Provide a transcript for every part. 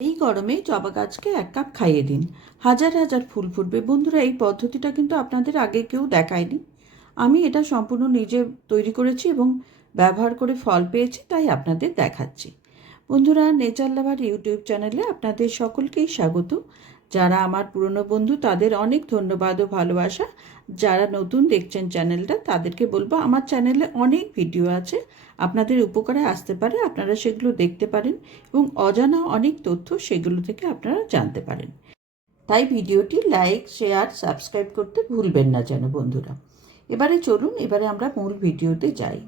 এই গরমে জবা গাছকে এক কাপ খাইয়ে দিন। হাজার হাজার ফুল ফুটবে। বন্ধুরা, এই পদ্ধতিটা কিন্তু আপনাদের আগে কেউ দেখায়নি। আমি এটা সম্পূর্ণ নিজে তৈরি করেছি এবং ব্যবহার করে ফল পেয়েছি, তাই আপনাদের দেখাচ্ছি। বন্ধুরা, নেচার লাভার ইউটিউব চ্যানেলে আপনাদের সকলকেই স্বাগত। যারা আমার পুরনো বন্ধু, তাদের অনেক ধন্যবাদ ও ভালোবাসা। যারা নতুন দেখছেন চ্যানেলটা, তাদেরকে বলব, আমার চ্যানেলে অনেক ভিডিও আছে। আপনাদের উপকারে আসতে পারে, আপনারা সেগুলো দেখতে পারেন এবং অজানা অনেক তথ্য সেগুলো থেকে আপনারা জানতে পারেন। তাই ভিডিওটি লাইক, শেয়ার, সাবস্ক্রাইব করতে ভুলবেন না যেন বন্ধুরা। এবারে চলুন, এবারে আমরা মূল ভিডিওতে যাই।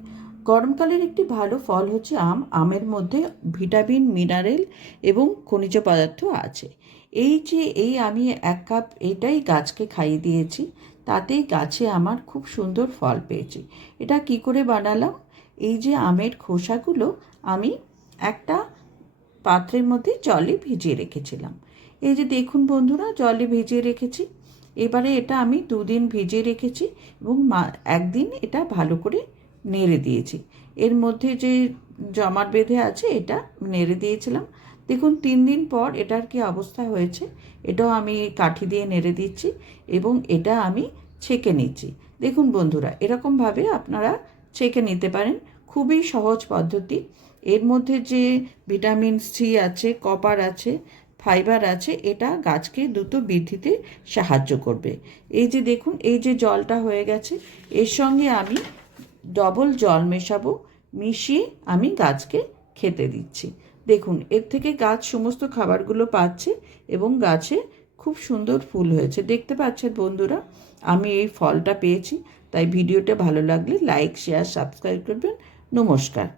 গরমকালের একটি ভালো ফল হচ্ছে আম। আমের মধ্যে ভিটামিন, মিনারেল এবং খনিজ পদার্থ আছে। এই যে এই আমি এক কাপ এটাই গাছকে খাইয়ে দিয়েছি, তাতেই গাছে আমার খুব সুন্দর ফল পেয়েছি। এটা কি করে বানালাম? এই যে আমের খোসাগুলো আমি একটা পাত্রের মধ্যে জলে ভিজিয়ে রেখেছিলাম। এই যে দেখুন বন্ধুরা, জলে ভিজিয়ে রেখেছি। এবারে এটা আমি দুদিন ভিজিয়ে রেখেছি এবং একদিন এটা ভালো করে নেড়ে দিয়েছি। এর মধ্যে যে জমাট বেঁধে আছে, এটা নেড়ে দিয়েছিলাম। দেখুন, তিন দিন পর এটার কি অবস্থা হয়েছে, এটাও আমি কাঠি দিয়ে নেড়ে দিচ্ছি এবং এটা আমি ছেঁকে নিচ্ছি। দেখুন বন্ধুরা, এরকমভাবে আপনারা ছেঁকে নিতে পারেন। খুবই সহজ পদ্ধতি। এর মধ্যে যে ভিটামিন সি আছে, কপার আছে, ফাইবার আছে, এটা গাছকে দ্রুত বৃদ্ধিতে সাহায্য করবে। এই যে দেখুন, এই যে জলটা হয়ে গেছে, এর সঙ্গে আমি ডবল জল মেশাবো, মিশিয়ে আমি গাছকে খেতে দিচ্ছি। দেখুন, এর থেকে গাছ সমস্ত খাবারগুলো পাচ্ছে এবং গাছে খুব সুন্দর ফুল হয়েছে। দেখতে পাচ্ছেন বন্ধুরা, আমি এই ফলটা পেয়েছি, তাই ভিডিওটা ভালো লাগলে লাইক, শেয়ার, সাবস্ক্রাইব করবেন। নমস্কার।